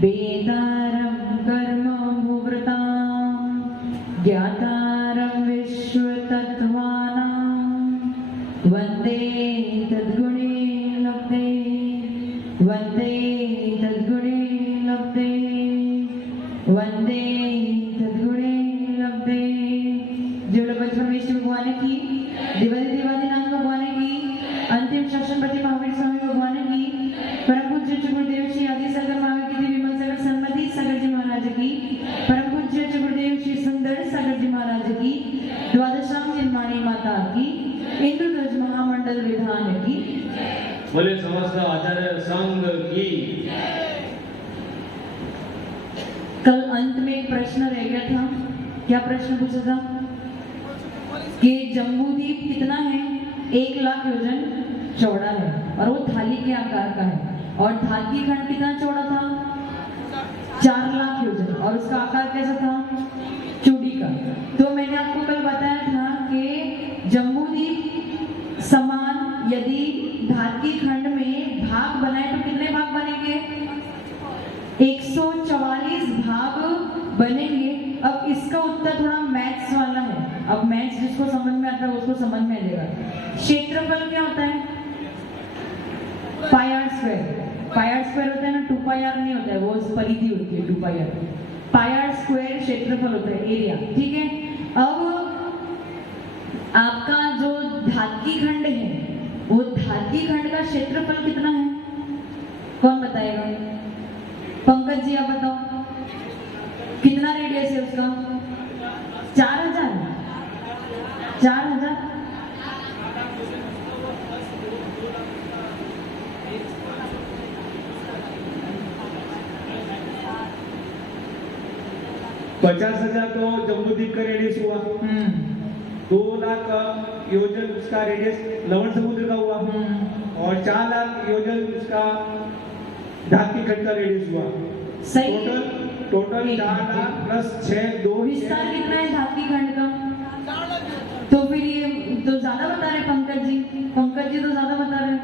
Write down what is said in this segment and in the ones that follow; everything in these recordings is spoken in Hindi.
वेदारं कर्म भूवृतां ज्ञातारं विश्वतत्त्वानां वन्दे तद्गुणे लब्धे वन्दे तद्गुणे लब्धे वन्दे तद्गुणे लब्धे। जो लोग बचपन में शिव भगवान की देवादिनाथ भगवान की अंतिम शासन प्रति महावीर स्वामी भगवान की परम पूज्य गुरुदेव श्री आदि सागर महावीर की विमल सागर सन्मति सागर जी महाराज की परम पूज्य गुरुदेव श्री सुंदर सागर जी महाराज की द्वादशाम जिनवाणी माता की इंद्रध्वज महामंडल विधान की बोले समस्त आचार्य संघ की। कल अंत में एक प्रश्न रह गया था। क्या प्रश्न पूछा था कि जम्बूद्वीप कितना है? 1 लाख योजन चौड़ा है और वो थाली के आकार का है। और धारकी खंड कितना चौड़ा था? 4 लाख योजन और उसका आकार कैसा था? चूड़ी का। तो मैंने आपको कल बताया था कि जम्बूद्वीप समान यदि धारकी खंड में भाग बनाए तो कितने भाग बनेंगे? 144 भाग बनेंगे। अब इसका उत्तर थोड़ा मैथ्स वाला है। अब मैथ्स जिसको समझ में आता है उसको समझ में आएगा। क्षेत्रफल क्या होता है? Pi r square. Pi r square होता है ना, 2 पाई आर नहीं होता है, वो परिधि होती है 2 पाई आर। पाई आर स्क्वायर क्षेत्रफल होता है, एरिया। ठीक है। अब आपका जो धारकी खंड है वो धारकी खंड का क्षेत्रफल कितना है? कौन बताएगा? पंकज जी आप बताओ, कितना रेडियस है उसका? 4000। 4000 50,000 तो जम्बूद्वीप का रेडियस हुआ। 2 लाख योजन उसका रेडियस लवण समुद्र का हुआ और 4 लाख योजन उसका धारकी खंड का रेडियस हुआ। सही। टोटल 4 लाख प्लस 6 2 विस्तार कितना है धारकी खंड का? तो फिर ये तो ज्यादा बता रहे पंकज जी। पंकज जी तो ज्यादा बता रहे,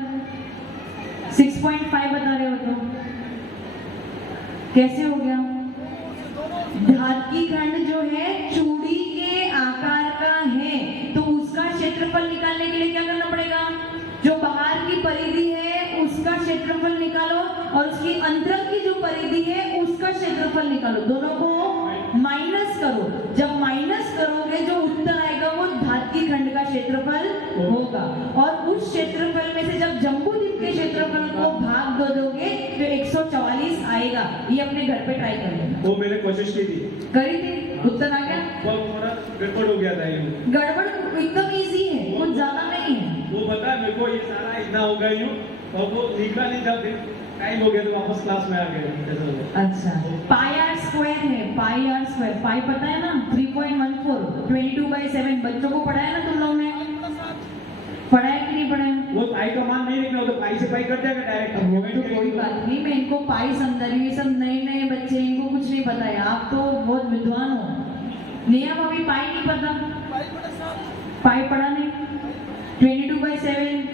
6.5 बता रहे हो। तो कैसे हो गया? धारकी खंड जो है चूड़ी के आकार का है, तो उसका क्षेत्रफल निकालने के लिए क्या करना पड़ेगा? जो बाहर की परिधि है उसका क्षेत्रफल निकालो और उसकी अंदर की जो परिधि है उसका क्षेत्रफल निकालो। दोनों को माइनस करो। जब माइनस करोगे जो उत्तर आएगा वो धारकी खंड का क्षेत्रफल होगा। और उस क्षेत्रफल में से जब जम्बूद्वीप के क्षेत्रफल को भाग दो दोगे तो 144 आएगा। ये अपने घर पे ट्राई कर लेना। वो मैंने कोशिश की थी, करी थी, उत्तर आ गया। थोड़ा गड़बड़ हो गया था। ये गड़बड़ एकदम इजी है, कुछ ज्यादा नहीं है। वो पता है मेरे को, ये सारा इतना हो गया यूं और वो लिखा नहीं, जब टाइम हो गया तो वापस क्लास में आ गए। अच्छा, पाई आर स्क्वायर है। पाई आर स्क्वायर, पाई पता है ना? 3.14, 22/7। बच्चों को पढ़ाया ना तुम लोगों ने? पढ़ाया कि नहीं पढ़ाया? वो पाई का मान नहीं लिखना, तो पाई से पाई कट जाएगा डायरेक्ट। तो कोई बात नहीं, मैं इनको पाई समझा रही हूँ। ये सब नए नए बच्चे, इनको कुछ नहीं पता है। आप तो बहुत विद्वान हो। नेहा भाभी पाई नहीं पता? पाई पढ़ा नहीं? 22/7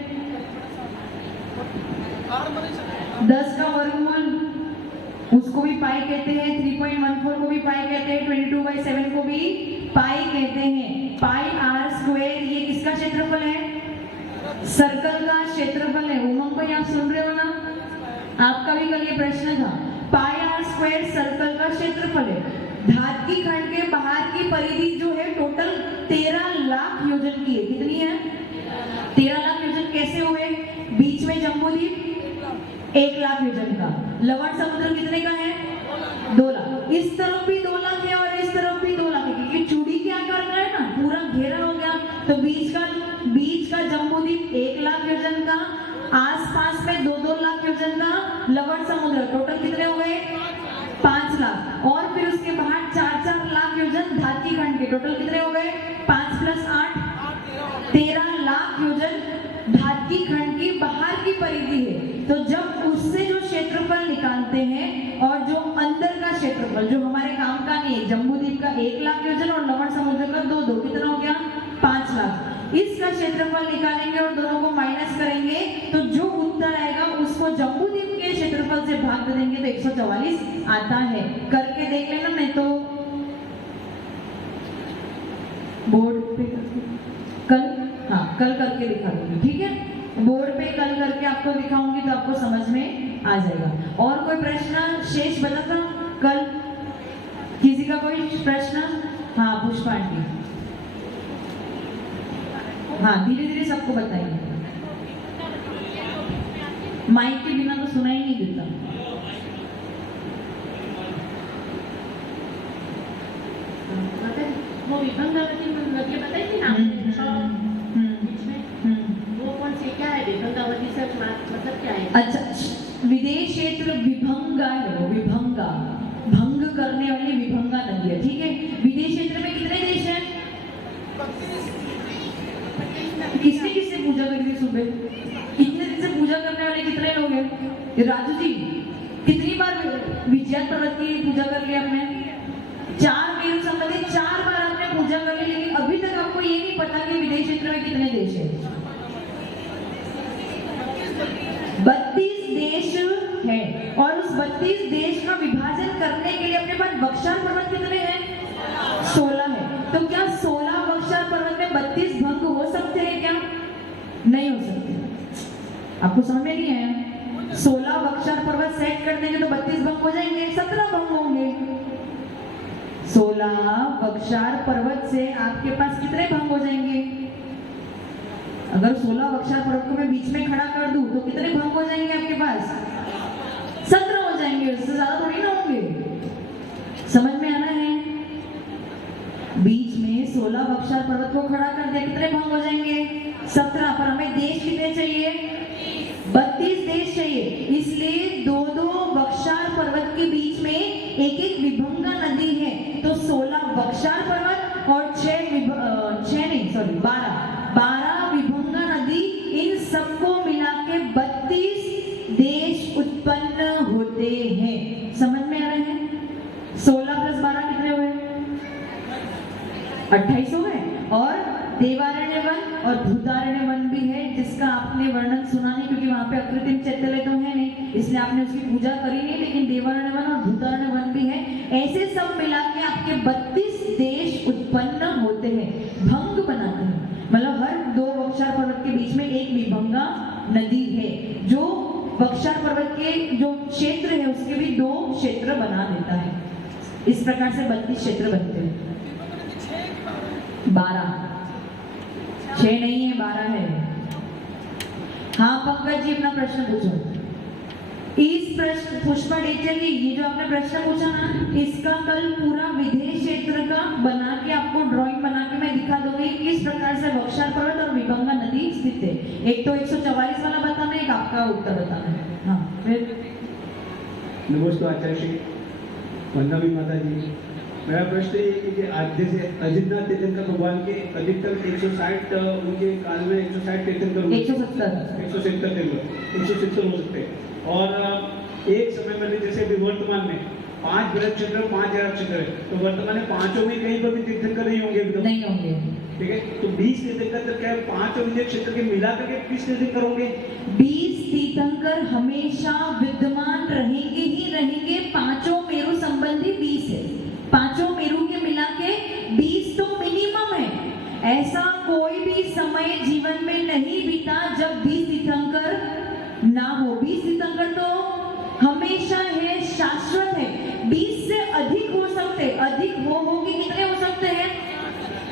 10 का वर्गमूल, उसको भी पाई कहते हैं। 3.14 को भी पाई कहते हैं। 22/7 को भी पाई कहते हैं। पाई आर स्क्वायर ये किसका क्षेत्रफल है? सर्कल का क्षेत्रफल है। उमंग भाई आप सुन रहे हो ना? आपका भी कल ये प्रश्न था। पाई आर स्क्वायर सर्कल का क्षेत्रफल है। धारकी खंड के बाहर की परिधि जो है टोटल 13 लाख योजन की है। कितनी है? 13 लाख योजन। कैसे हुए? बीच में जम्बूद्वीप 1 लाख योजन का। लवण समुद्र कितने का है? 2 लाख। इस तरफ भी 2 लाख है और इस तरफ भी 2 लाख है, क्योंकि चूड़ी के आकार का है ना, पूरा घेरा हो गया। तो बीच का जम्बूद्वीप 1 लाख योजन का, आसपास में 2-2 लाख योजन का लवण समुद्र। टोटल कितने हो गए? 5 लाख। और फिर उसके बाद 4-4 लाख योजन धारकी खंड के। टोटल कितने हो गए? 5 + 8 13 लाख योजन धारकी खंड की बाहर की परिधि है। तो जब उससे जो क्षेत्रफल निकालते हैं और जो अंदर का क्षेत्रफल जो हमारे काम का नहीं है, जम्बूद्वीप का 1 लाख योजन और लवण समुद्र का 2-2, कितना हो गया? 5 लाख। इसका क्षेत्रफल निकालेंगे और दोनों को माइनस करेंगे तो जो उत्तर आएगा उसको जम्बूद्वीप के क्षेत्रफल से भाग दे देंगे तो 144 आता है। करके देख लेना, नहीं तो बोर्ड पे कल, हाँ कल करके दिखा दूंगी, ठीक है। बोर्ड पे कल करके आपको दिखाऊंगी तो आपको समझ में आ जाएगा। और कोई प्रश्न शेष बचा था कल? किसी का कोई प्रश्न? हाँ पुष्पा आंटी, हाँ धीरे धीरे सबको बताइए, माइक के बिना तो सुनाई नहीं देता। वो विभंगावती नदी बताई थी ना बीच में, वो कौन सी क्या है विभंगावती से मतलब क्या है? अच्छा, विदेश क्षेत्र विभंगा है, वो विभंगा भंग करने वाली विभंगा नदी है, ठीक है। विदेश क्षेत्र में कितने देश हैं? किसने किसने पूजा करी थी सुबह? इतने दिन से पूजा करने वाले कितने लोग हैं? राजू जी कितनी बार विजया पर्वत की पूजा कर ली आपने? 4 मेरु संबंधी 4 बार आपने पूजा कर ली, लेकिन अभी तक आपको ये नहीं पता कि विदेश क्षेत्र में कितने देश हैं। 32 देश है, और उस 32 देश का विभाजन करने के लिए अपने पास बख्शार पर्वत कितने हैं? 16 है। तो क्या 16 बख्शार पर्वत में 32 भंग हो सकते हैं क्या? नहीं हो सकते। आपको समझ में नहीं आया? 16 बख्शार पर्वत सेट कर देंगे तो 32 भंग हो जाएंगे, 17 भंग होंगे। 16 बख्शार पर्वत से आपके पास कितने भंग हो जाएंगे? अगर 16 बख्शार पर्वत को मैं बीच में खड़ा कर दूं तो कितने भंग हो जाएंगे आपके पास? 17 हो जाएंगे, उससे ज्यादा थोड़ी ना होंगे। समझ में आना है? बीच में 16 बख्शार पर्वत को खड़ा कर दिया, कितने भंग हो जाएंगे? 17। पर हमें देश कितने चाहिए? 32 देश चाहिए, इसलिए 2-2 बख्शार पर्वत के बीच में एक विभंगा नदी है। तो 16 बख्शार पर्वत और 12 विभंगा नदी, इन सबको मिला के 32 देश उत्पन्न होते हैं। समझ में आ रहे हैं? 16 + 12 कितने हुए? 28 हो गए। और देवारण्य वन और भूतारण्य वन भी है, जिसका आपने वर्णन सुना नहीं, क्योंकि वहां पे अकृत्रिम चैत्यालय तो है नहीं, इसलिए आपने उसकी पूजा करी नहीं, लेकिन देवारण्य वन और भूतारण्य वन भी है। ऐसे सब मिला के आपके 32 देश उत्पन्न होते हैं, भंग बनाते हैं। मतलब हर 2 बख्शार पर्वत के बीच में एक विभंगा नदी है, जो बख्शार पर्वत के जो क्षेत्र है उसके भी 2 क्षेत्र बना देता है। इस प्रकार से 32 क्षेत्र बनते हैं। 12, 6 नहीं है, 12 है। हाँ पंकज जी अपना प्रश्न पूछो। इस प्रश्न पुष्पा डेचर जी, ये जो आपने प्रश्न पूछा ना, इसका कल पूरा विदेश क्षेत्र का बना के आपको ड्राइंग बना के मैं दिखा दूंगी किस प्रकार से बख्शार पर्वत और विभंगा नदी स्थित है। एक तो 144 वाला बताना है, एक आपका उत्तर बताना है। हाँ फिर नमस्कार आचार्य श्री, वंदना माता जी। मेरा प्रश्न ये है कि आज जैसे अजितनाथ तीर्थंकर भगवान के अधिकतम 160 उनके काल में 160 तीर्थंकर 170 हो सकते हैं। और एक समय में जैसे अभी वर्तमान में 5 बृहद क्षेत्र 5 अरब क्षेत्र है, तो वर्तमान में 5 में कहीं पर भी तीर्थंकर नहीं होंगे एकदम, नहीं होंगे, ठीक है। तो 20 तीर्थंकर क्या 5 विजय क्षेत्र के मिला करके 20 तीर्थंकर होंगे? 20 तीर्थंकर हमेशा विद्यमान रहेंगे ही रहेंगे। 5 मेरु संबंधी 20 है, 5 मेरु के मिला के 20 तो मिनिमम है। ऐसा कोई भी समय जीवन में नहीं बीता जब 20 तीर्थंकर ना हो। 20 तीर्थंकर तो हमेशा है, शाश्वत है। 20 से अधिक हो सकते, अधिक होगी, कितने हो सकते हैं?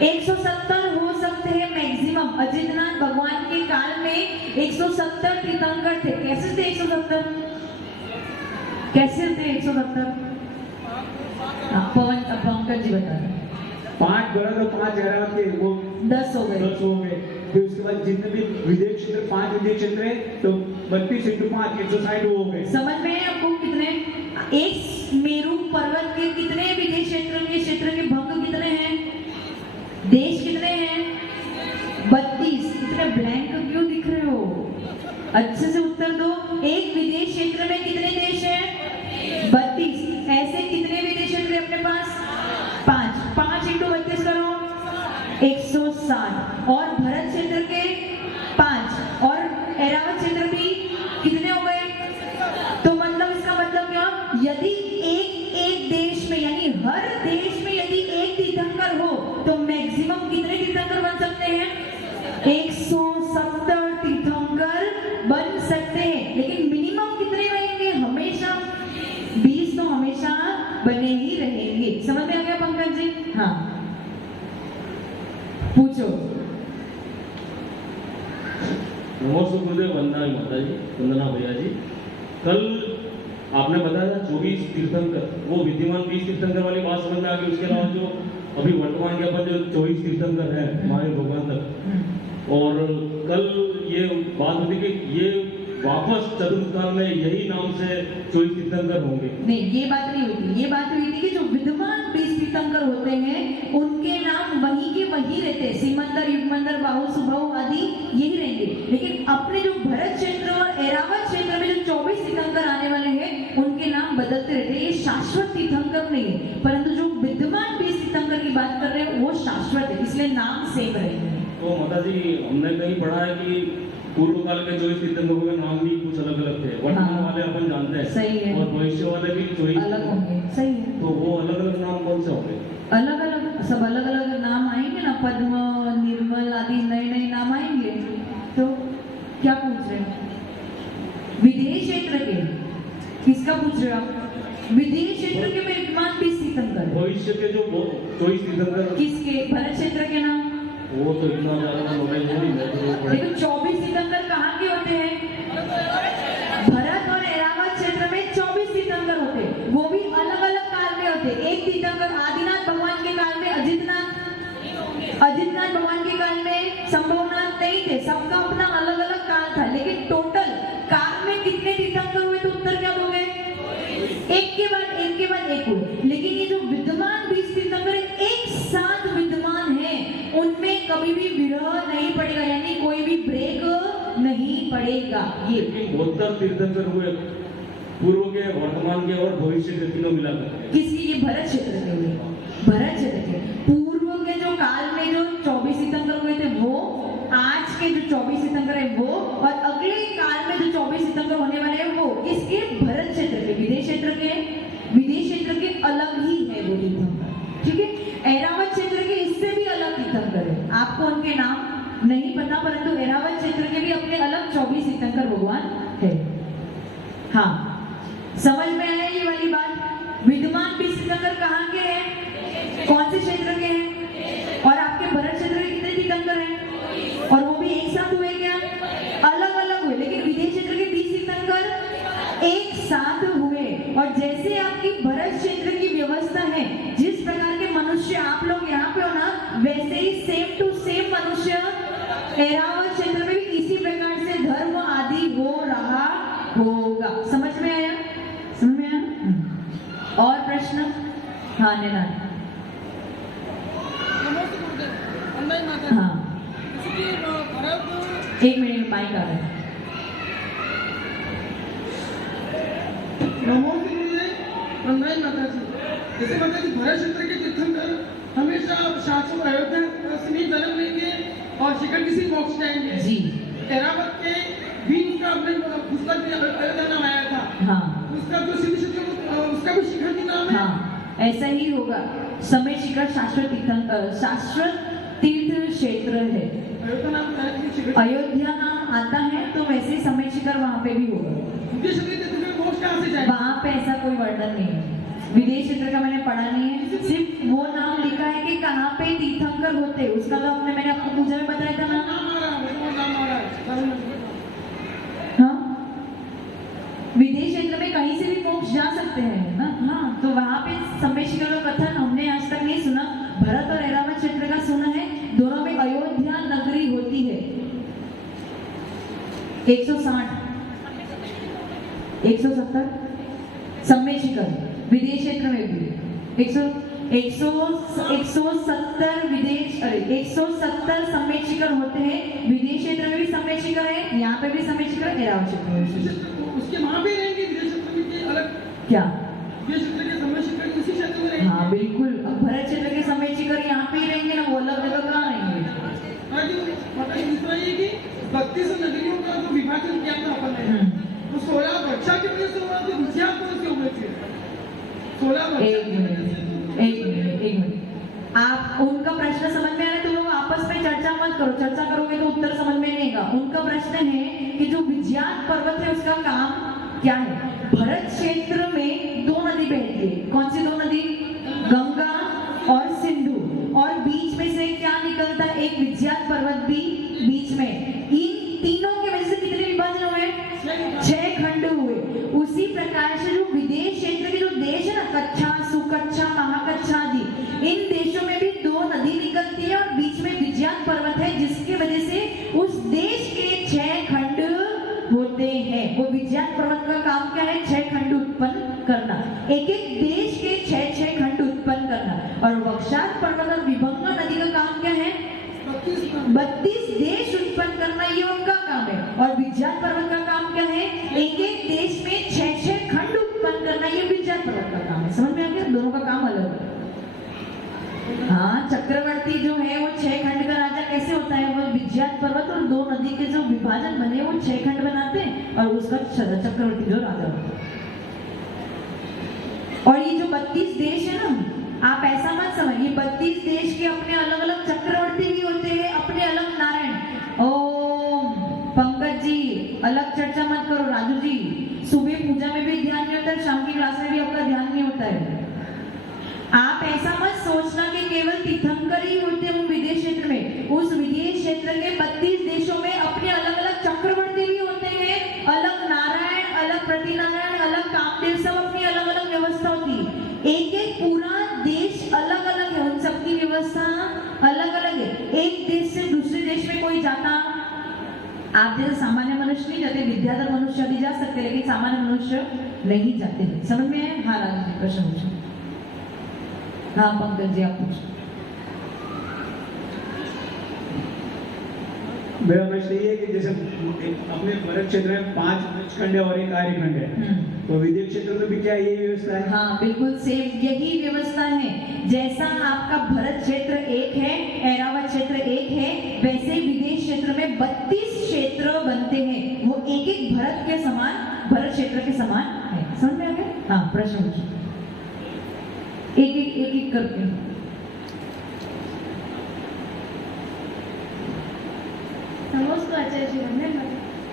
170 हो सकते हैं मैक्सिमम। अजितनाथ भगवान के काल में 170 तीर्थंकर थे। कैसे थे 170? कैसे थे 170? पवन पंकज जी बता रहे। 5 बृहद और 5 अरब के वो 10 हो गए। 10 हो गए। फिर उसके बाद जितने भी विदेश क्षेत्र 5 विदेश क्षेत्र है, तो 32 × 5 160 हो गए। समझ में है आपको? कितने? एक मेरु पर्वत के कितने विदेश क्षेत्र के भंग कितने हैं? देश कितने हैं? 32। कितने ब्लैंक क्यों दिख रहे हो? अच्छे से उत्तर दो। एक विदेश क्षेत्र में कितने देश हैं? 32। ऐसे कितने विदेश क्षेत्र है अपने पास? 5। 5 × 32 करो, 160। और भरत क्षेत्र के 5 और ऐरावत क्षेत्र भी कितने हो गए? तो मतलब इसका पूछो। नमस्ते गुरुदेव, वंदना माता जी, वंदना भैया जी। कल आपने बताया था 24 तीर्थंकर, वो विद्यमान 20 तीर्थंकर वाली बात समझ में आ गई। उसके अलावा जो अभी वर्तमान के अपन जो 24 तीर्थंकर हैं हमारे भगवान तक, और कल ये बात होती कि ये वापस चतुर्थकाल में यही नाम से 24 तीर्थंकर होंगे। नहीं, ये बात नहीं होती। ये बात हुई थी कि जो विद्यमान 20 तीर्थंकर होते हैं उनके नाम वहीं के वहीं रहते हैं, सिमंदर, युगमंदर, बाहु, सुबाहु आदि यही रहेंगे। लेकिन अपने जो भरत क्षेत्र और ऐरावत क्षेत्र में जो 24 तीर्थंकर आने वाले हैं उनके नाम बदलते रहते हैं। ये शाश्वत तीर्थंकर नहीं है, परंतु जो विद्यमान 20 तीर्थंकर की बात कर रहे हैं वो शाश्वत है, इसलिए नाम सेम रहेंगे। तो माता जी, हमने कहीं पढ़ा है कि पूर्व काल के 24 तीर्थंकरों के नाम भी कुछ अलग अलग थे। वर्तमान हाँ। वाले अपन जानते हैं, सही है। और भविष्य वाले भी 24 अलग होंगे, सही है। तो वो अलग अलग नाम कौन से होंगे? अलग अलग, सब अलग अलग नाम आएंगे ना, पद्म, निर्मल आदि नए नए नाम आएंगे। तो क्या पूछ रहे हो? विदेश क्षेत्र के किसका पूछ रहे हो आप? विदेश क्षेत्र के विद्यमान 20 तीर्थंकर, भविष्य के जो 24 तीर्थंकर, किसके? भरत क्षेत्र के नाम। वो तो इतना ज्यादा नॉलेज नहीं है। लेकिन 24 तीर्थंकर कहाँ के होते हैं? भरत और ऐरावत क्षेत्र में 24 तीर्थंकर होते हैं, वो भी अलग अलग काल में होते हैं। एक तीर्थंकर आदिनाथ भगवान के काल में, अजितनाथ भगवान के काल में संभवनाथ नहीं थे, सबका अपना अलग अलग काल था। लेकिन टोटल काल में कितने तीर्थंकर हुए? तो उत्तर क्या दोगे? एक के बाद एक हुए। लेकिन ये जो विद्यमान 20 तीर्थंकर एक साथ विद्यमान है, उनमें कभी भी विरह नहीं पड़ेगा, यानी कोई भी ब्रेक नहीं पड़ेगा। ये लेकिन 72 तीर्थंकर हुए, पूर्व के, वर्तमान के और भविष्य के तीनों मिलाकर। किसकी? ये भरत क्षेत्र के हुए। भरत क्षेत्र के पूर्व के जो काल में जो 24 तीर्थंकर हुए थे वो, आज के जो 24 तीर्थंकर है वो, और अगले काल में जो 24 तीर्थंकर होने वाले हैं वो इसके भरत क्षेत्र के। विदेश क्षेत्र के अलग ही है वो तीर्थंकर, ठीक है। ऐरावत क्षेत्र के इससे भी अलग तीर्थंकर है, आपको उनके नाम नहीं पता, परंतु ऐरावत क्षेत्र के भी अपने अलग 24 तीर्थंकर भगवान है। हाँ, समझ में आया ये वाली बात? विद्यमान 20 तीर्थंकर कहाँ के हैं? कौन से क्षेत्र के हैं? और आपके भरत क्षेत्र के कितने तीर्थंकर हैं? और वो भी एक साथ हुए क्या? अलग अलग हुए। लेकिन विदेश क्षेत्र के 20 तीर्थंकर एक साथ हुए। और जैसे आपकी भरत क्षेत्र की व्यवस्था है, जिस प्रकार के मनुष्य आप लोग यहाँ पे हो ना, वैसे ही सेम टू सेम मनुष्य ऐरावत क्षेत्र में भी इसी प्रकार से धर्म आदि हो रहा होगा। समझ में आया? समझ में आया? और प्रश्न? हाँ नैना। हाँ, एक मिनट, माइक आ रहा है। जैसे माता जी, भरत क्षेत्र के तीर्थंकर हमेशा शासक अयोध्या से नहीं जन्म लेंगे और शिखर किसी मोक्ष जाएंगे जी। ऐरावत के भी उनका अपने पुस्तक में अयोध्या नाम आया था। हाँ उसका जो सिद्धि क्षेत्र, उसका भी शिखर की नाम है। हाँ, ऐसा ही होगा। समय शिखर शाश्वत तीर्थ क्षेत्र है। अयोध्या नाम क्या है? शिखर। अयोध्या नाम आता है तो वैसे ही समय शिखर वहाँ पे भी होगा। विदेश क्षेत्र के तीर्थंकर मोक्ष कहाँ से जाए? वहाँ पे ऐसा कोई वर्णन नहीं है। विदेश क्षेत्र का मैंने पढ़ा नहीं है, सिर्फ वो नाम लिखा है कि कहाँ पे तीर्थंकर होते हैं। उसका तो मैंने आपको पूजा में बताया था ना। नाम आ रहा है, वो नाम आ रहा है। हाँ, विदेश क्षेत्र में कहीं से भी मोक्ष जा सकते हैं ना। हाँ, तो वहाँ पे समय शिखर का कथन हमने आज तक नहीं सुना। भरत और ऐरावत क्षेत्र का सुना है, दोनों में अयोध्या नगरी होती है। 160, 170 समय शिखर विदेश क्षेत्र में भी 170 विदेश, अरे 170 समय शिखर होते हैं। विदेश क्षेत्र में भी समय शिखर है, यहाँ पे भी समय शिखर, ऐरावत क्षेत्र में भी। उसके वहाँ भी रहेंगे विदेश क्षेत्र में, अलग क्या? विदेश क्षेत्र के समय शिखर इसी क्षेत्र में रहेंगे। हाँ बिल्कुल, अब भरत क्षेत्र के समय शिखर यहाँ पे ही रहेंगे ना, वो अलग जगह कहाँ रहेंगे? मतलब दूसरा ये कि 32 नगरियों का जो विभाजन किया था अपन ने, वो 16 वर्षा की वजह से हुआ, तो विद्या कौन से हुए थे? 16 एक मिनट, आप उनका प्रश्न समझ में आ रहा है तो लोग आपस में चर्चा मत करो। चर्चा करोगे तो उत्तर समझ में नहीं आएगा। उनका प्रश्न है कि जो विज्ञान पर्वत है उसका काम क्या है? भरत क्षेत्र में 2 नदी बहती है। कौन सी 2 नदी? गंगा और सिंधु। और बीच में से क्या निकलता है? एक प्रकार से जो विदेश क्षेत्र के जो देश है ना, कच्छा, सुकच्छा, महाकच्छा आदि, इन देशों में भी 2 नदी निकलती है और बीच में विज्ञान पर्वत है, जिसकी वजह से उस देश के 6 खंड होते हैं। वो विज्ञान पर्वत का काम क्या है? 6 खंड उत्पन्न करना, एक एक देश के 6 खंड उत्पन्न करना। और वक्षार पर्वत और विभंगा नदी का काम क्या है? 32 देश उत्पन्न करना, ये उनका काम है। और विज्ञान पर्वत का काम क्या है? एक एक देश में 6 खंड उत्पन्न करना, ये विज्ञान पर्वत का काम है। समझ में आ गया? दोनों का काम अलग है। हाँ, चक्रवर्ती जो है वो 6 खंड का राजा कैसे होता है? वो विज्ञान पर्वत और 2 नदी के जो विभाजन बने वो 6 खंड बनाते हैं और उसका चक्रवर्ती जो राजा होता है। और ये जो 32 देश है ना, आप ऐसा मत समझिए 32 देश के अपने अलग अलग चक्रवर्ती भी होते हैं, अपने अलग नारायण। ओम पंकज जी, अलग चर्चा मत करो। राजू जी, सुबह पूजा में भी ध्यान नहीं होता है, शाम की क्लास में भी आपका ध्यान नहीं होता है। आप ऐसा मत सोचना कि केवल तीर्थंकर ही होते हैं उन विदेश क्षेत्र में। उस विदेश क्षेत्र के 32 देशों में अपने अलग अलग चक्रवर्ती भी होते हैं, अलग नारायण, अलग प्रतिनारायण, अलग कामदेव, सब अपनी अलग अलग व्यवस्था होती है। एक एक पूरा देश अलग अलग है, उन सबकी व्यवस्था अलग अलग है। एक देश से दूसरे देश में कोई जाता, आप जैसे सामान्य मनुष्य नहीं जाते, विद्याधर मनुष्य भी जा सकते, लेकिन सामान्य मनुष्य नहीं जाते। समझ में है? हाँ राजू जी, प्रश्न पूछो। हाँ पंकज जी, आप पूछो। मेरा प्रश्न ये है कि जैसे अपने भरत क्षेत्र में 5 खंड है और एक आर्यखंड है, तो विदेश क्षेत्र में भी क्या यही व्यवस्था है? हाँ बिल्कुल सेम यही व्यवस्था है। जैसा आपका भरत क्षेत्र एक है, ऐरावत क्षेत्र एक है, वैसे ही विदेश क्षेत्र में 32 क्षेत्र बनते हैं। वो एक एक भरत के समान, भरत क्षेत्र के समान है। समझ में आ गया? हाँ, प्रश्न पूछिए। एक एक करके। नमस्ते आचार्य जी,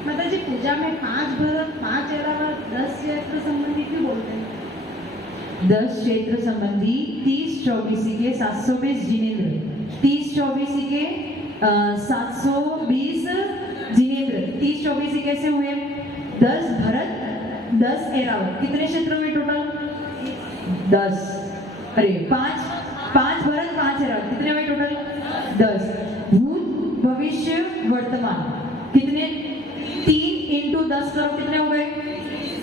माता जी पूजा में 5 भरत, 5 ऐरावत, 10 क्षेत्र संबंधी क्यों बोलते हैं? 10 क्षेत्र संबंधी 30-24 के 720 जिनेंद्र, 30-24 के 720 जिनेंद्र। 30-24 कैसे हुए? 10 भरत, 10 ऐरावत, कितने क्षेत्रों में टोटल? 10। अरे 5 भरत, 5 ऐरावत, कितने हुए टोटल? 10। भूत, भविष्य, वर्तमान, कितने? 3 इंटू 10 करो, कितने हो गए?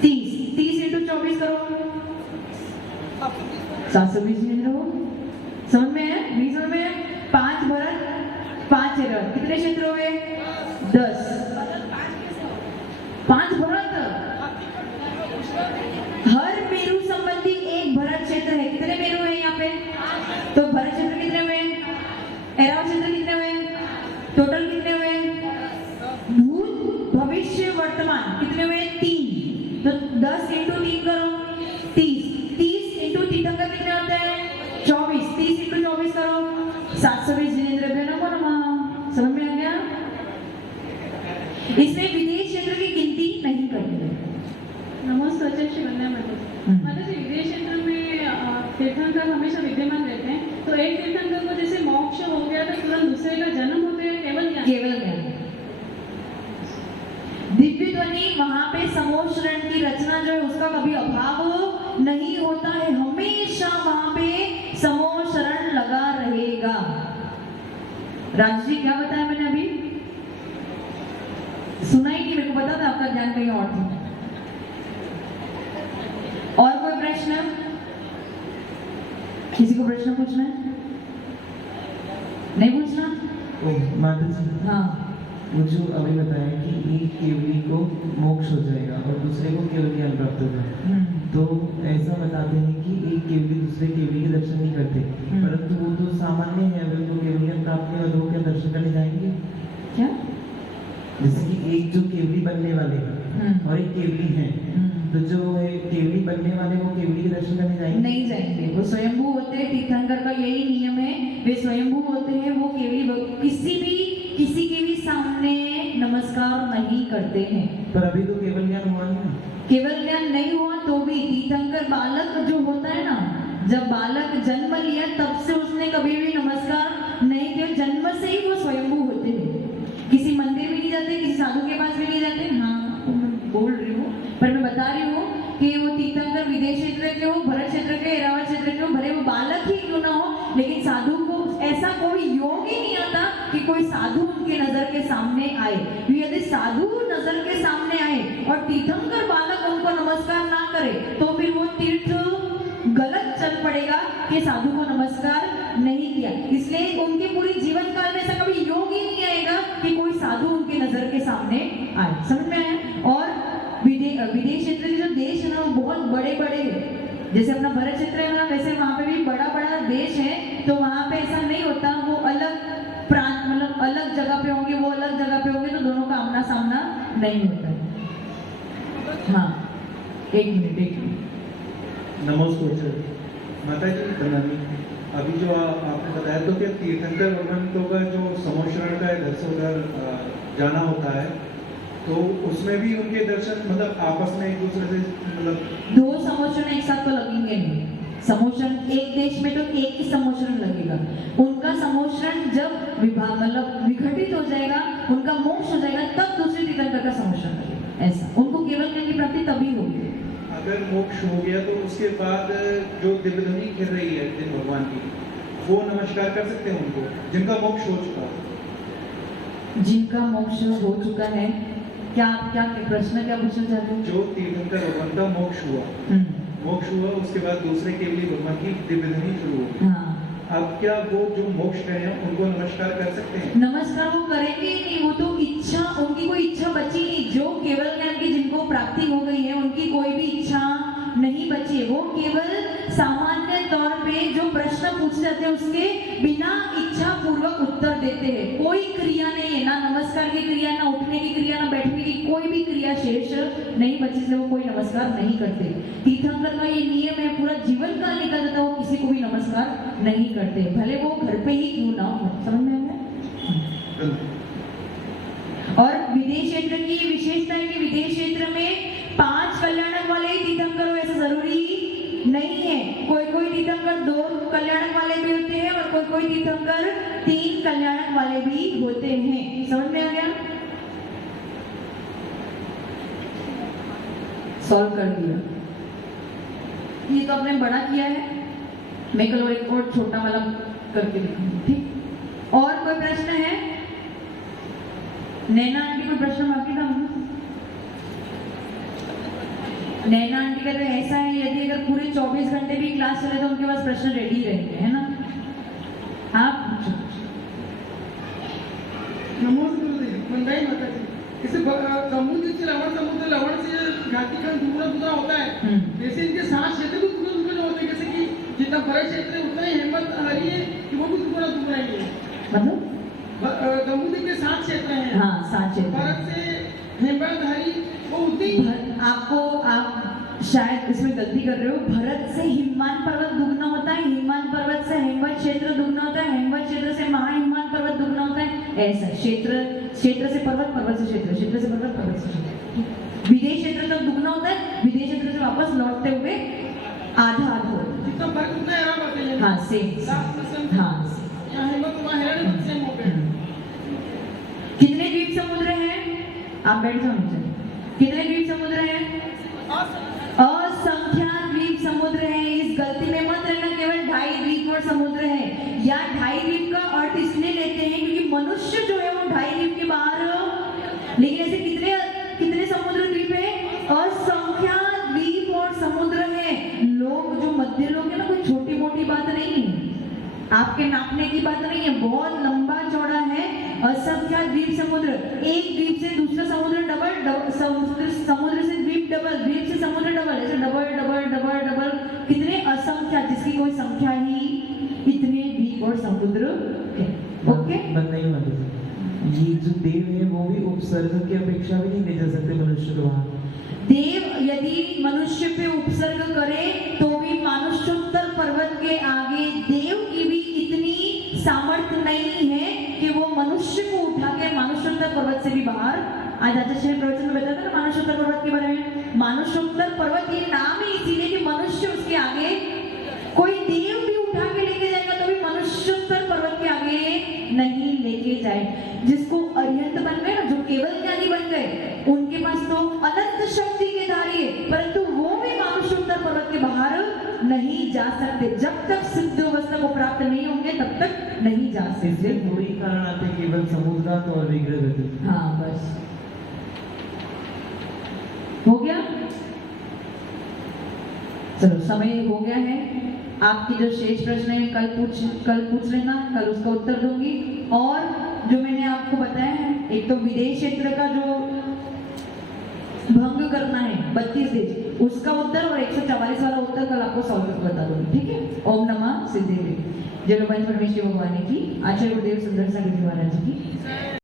30। 30 इंटू 24 करो, 720 जिनेंद्र हो। समझ में है? 20 समझ में है? 5 भरत, 5 ऐरावत, कितने क्षेत्र हो गए? 10। 5 भरत, हर मेरु संबंधी एक भरत क्षेत्र है। कितने मेरु है यहाँ पे? तो भरत क्षेत्र कितने हुए? ऐरावत क्षेत्र कितने हुए? टोटल कितने हुए? भूत, भविष्य, वर्तमान कितने हुए? 3। तो 10 इंटू 3 करो, 30। 30 इंटू तीर्थंकर कितने होते हैं? 24। 30 इंटू 24 करो, 720 जिनेंद्र। समझ में आ गया? इसमें विदेश क्षेत्र की गिनती नहीं करनी है। नमस्ते आचार्य श्री वंदना माता जी, विदेश क्षेत्र में तीर्थंकर हमेशा विद्यमान रहते हैं, तो एक तीर्थंकर को जैसे मोक्ष हो गया तो तुरंत दूसरे का जन्म होते हैं, केवल ज्ञान। दिव्य ध्वनि, वहां पे समोशरण की रचना जो है उसका कभी अभाव नहीं होता है, हमेशा वहां पे समोशरण लगा रहेगा। राजू जी, क्या बताया मैंने अभी? सुना ही नहीं, मेरे को पता था आपका ध्यान कहीं और था। और कोई प्रश्न? किसी को प्रश्न पूछना है? नहीं पूछना? माता जी, हाँ, वो जो अभी बताया कि एक केवली को मोक्ष हो जाएगा और दूसरे को केवल ज्ञान प्राप्त होगा, तो ऐसा बताते हैं कि एक केवली दूसरे केवली के दर्शन नहीं करते, परंतु वो तो सामान्य है, अगर वो केवल ज्ञान प्राप्त है और वो क्या दर्शन करने जाएंगे क्या? जैसे कि एक जो केवली बनने वाले हैं और एक केवली है, तो जो है केवली बनने वाले वो केवली के दर्शन करने जाएंगे? नहीं जाएंगे, वो स्वयंभू होते हैं। तीर्थंकर का यही नियम है, वे स्वयंभू होते हैं। वो केवली किसी के भी सामने नमस्कार नहीं करते हैं। पर अभी तो केवल ज्ञान हुआ नहीं। केवल ज्ञान नहीं हुआ तो भी तीर्थंकर बालक जो होता है ना, जब बालक जन्म लिया तब से उसने कभी भी नमस्कार नहीं किया। जन्म से ही वो स्वयंभू होते हैं, किसी मंदिर भी नहीं जाते, किसी साधु के पास भी नहीं जाते। हाँ, तो मैं बोल रही हूँ, पर मैं बता रही हूँ कि विदेश क्षेत्र के हो, भरत क्षेत्र के, ऐरावत क्षेत्र के हो, भले वो बालक ही क्यों ना हो, लेकिन साधु को ऐसा कोई योग ही नहीं आता कि कोई साधु उनके नजर के सामने आए। यदि साधु नजर के सामने आए और तीर्थंकर बालक उनको नमस्कार ना करे तो फिर वो तीर्थ गलत चल पड़ेगा कि साधु को नमस्कार नहीं किया। इसलिए उनके पूरी जीवन काल में ऐसा कभी योग ही नहीं आएगा कि कोई साधु उनके नजर के सामने आए। समझ में आया? और विदेश क्षेत्र के जो देश है ना वो बहुत बड़े बड़े हैं। जैसे अपना भरत क्षेत्र है ना, वैसे वहाँ पे भी बड़ा बड़ा देश है, तो वहाँ पे ऐसा नहीं होता, वो अलग प्रांत मतलब अलग जगह पे होंगे, वो अलग जगह पे होंगे, तो दोनों का आमना सामना नहीं होता है। हाँ, एक मिनट। नमस्कार सर, माता जी प्रणामी। अभी जो आपने बताया तो क्या तीर्थंकर भगवंतों का जो समोशरण का इधर से उधर जाना होता है, तो उसमें भी उनके दर्शन मतलब आपस में एक दूसरे से मतलब दो समोशरण एक साथ तो लगेंगे नहीं। समोशरण एक देश में तो एक ही समोशरण लगेगा। उनका समोशरण जब मतलब विघटित हो जाएगा, उनका मोक्ष हो जाएगा, तब दूसरे तीर्थंकर का समोशरण लगेगा। ऐसा उनको केवल ज्ञान की प्राप्ति तभी होगी। अगर मोक्ष हो गया तो उसके बाद जो दिव्यध्वनि गिर रही है जिन भगवान की, वो नमस्कार कर सकते हैं उनको जिनका मोक्ष हो चुका है। जिनका मोक्ष हो चुका है, क्या प्रश्न क्या पूछना चाहते हो? जो तीर्थंकर भगवान का मोक्ष हुआ, उसके बाद दूसरे केवली भगवान की दिव्यध्वनि शुरू होगी। हाँ। अब क्या वो जो मोक्ष गए हैं उनको नमस्कार कर सकते हैं? नमस्कार वो करेंगे ही नहीं, वो तो इच्छा, उनकी कोई इच्छा बची नहीं। जो केवल ज्ञान की जिनको प्राप्ति हो गई है, उनकी कोई भी इच्छा नहीं बची है। वो केवल सामान्य तौर पे जो प्रश्न पूछे जाते हैं उसके बिना इच्छा पूर्वक उत्तर देते हैं। कोई क्रिया नहीं है, ना नमस्कार की क्रिया, ना उठने की क्रिया, ना बैठने की कोई भी क्रिया शेष नहीं बची, इसलिए वो कोई नमस्कार नहीं करते। तीर्थंकर का ये नियम है, पूरा जीवन काल निकल जाता है, वो किसी को भी नमस्कार नहीं करते, भले वो घर पे ही क्यों ना हो। समझ में आया? और विदेश क्षेत्र की विशेषता है कि विदेश क्षेत्र में 5 कल्याणक वाले ही तीर्थंकर हो ऐसा जरूरी नहीं है। कोई तीर्थंकर 2 कल्याणक वाले भी होते हैं और कोई तीर्थंकर 3 कल्याणक वाले भी होते हैं। समझ में आ गया? सॉल्व कर दिया। ये तो आपने बड़ा किया है, मैं कल एक और छोटा वाला करके दिखाऊंगी। ठीक, और कोई प्रश्न है? नैना आंटी कोई प्रश्न बाकी था? नैना आंटी का तो ऐसा है, यदि अगर पूरे 24 घंटे भी क्लास चले तो उनके पास प्रश्न रेडी रहेंगे, है ना? आप पूछो। नमस्कार मंदाई माता जी, इसे समुद्र से लवण से घाटी का दूसरा होता है, जैसे इनके 7 क्षेत्र भी दूसरे होते हैं, जैसे कि जितना बड़ा क्षेत्र है उतना ही हेमंत हरी है कि वो भी दूसरा ही है। मतलब समुद्र के 7 क्षेत्र हैं। हाँ, 7 क्षेत्र। भारत से हेमंत हरी वो उतनी आप शायद इसमें गलती कर रहे हो। भरत से हिमवान पर्वत दुगना होता है, हिमवान पर्वत से हेमवत क्षेत्र दुगना होता है, हेमवत क्षेत्र से महाहिमवान पर्वत दुगना होता है। ऐसा क्षेत्र से पर्वत, पर्वत से क्षेत्र, क्षेत्र से पर्वत, पर्वत से क्षेत्र। विदेश क्षेत्र तक दुगना होता है, विदेश क्षेत्र से वापस लौटते हुए आधा आधा जितना फर्क उतना है ना बताइए। हाँ, सेम। हाँ, यहाँ हेमंत वहाँ हिरण्य सेम हो गए। कितने द्वीप समुद्र हैं? आप बैठ जाओ नीचे। कितने द्वीप समुद्र हैं? असंख्यात द्वीप समुद्र हैं। इस गलती में मत रहना केवल 2.5 द्वीप और समुद्र है। या 2.5 द्वीप का अर्थ इसलिए लेते हैं क्योंकि मनुष्य जो है वो 2.5 द्वीप के बाहर, लेकिन ऐसे कितने समुद्र द्वीप है? असंख्यात द्वीप और समुद्र है। लोग जो मध्य लोग है ना, कोई छोटी मोटी बात नहीं है, आपके नापने की बात नहीं है, बहुत लंबा चौड़ा है। असंख्यात द्वीप समुद्र, एक द्वीप से दूसरा समुद्र डबल, समुद्र से द्वीप डबल, द्वीप से समुद्र डबल, ऐसे डबल डबल डबल डबल, कितने असंख्यात, जिसकी कोई संख्या ही इतने द्वीप और समुद्र है। ओके, नहीं मालूम। ये जो देव है वो भी उपसर्ग की अपेक्षा भी नहीं ले जा सकते मनुष्य को वहाँ। देव यदि मनुष्य पे उपसर्ग करे तो भी मानुष्योत्तर पर्वत के आगे देव की भी इतनी सामर्थ्य नहीं है कि वो मनुष्य को उठा के मानुष्योत्तर पर्वत से भी बाहर आज आचार्य प्रवचन में बताया था ना मानुष्योत्तर पर्वत के बारे में। मानुष्योत्तर पर्वत ये नाम ही इसीलिए कि मनुष्य उसके आगे, कोई देव भी उठा के लेके जाएगा तो भी मनुष्योत्तर पर्वत के आगे नहीं लेके जाए। जिसको अरिहंत बन गए ना, जो केवल ज्ञानी बन गए, उनके पास तो अनंत शक्ति के धारी है, परंतु वो भी मानुष्योत्तर पर्वत जा सकते। जब तक सिद्ध अवस्था को प्राप्त नहीं होंगे तब तक नहीं जा इसलिए सकते। दो ही कारण आते हैं, केवल समुद्रात और विग्रह गति। हाँ बस हो गया। चलो समय हो गया है। आपकी जो शेष प्रश्न है कल पूछ लेना, कल उसका उत्तर दूंगी। और जो मैंने आपको बताया है, एक तो विदेश क्षेत्र का जो भंग करना है 32 देश, उसका उत्तर और 144 वाला उत्तर कल आपको सॉल्व करके बता दूंगी, ठीक है। ओम नमः सिद्धेश्वरी। जय लोक परमेश्वरी भगवान की, आचार्य गुरुदेव सुंदर सागर जी महाराज की।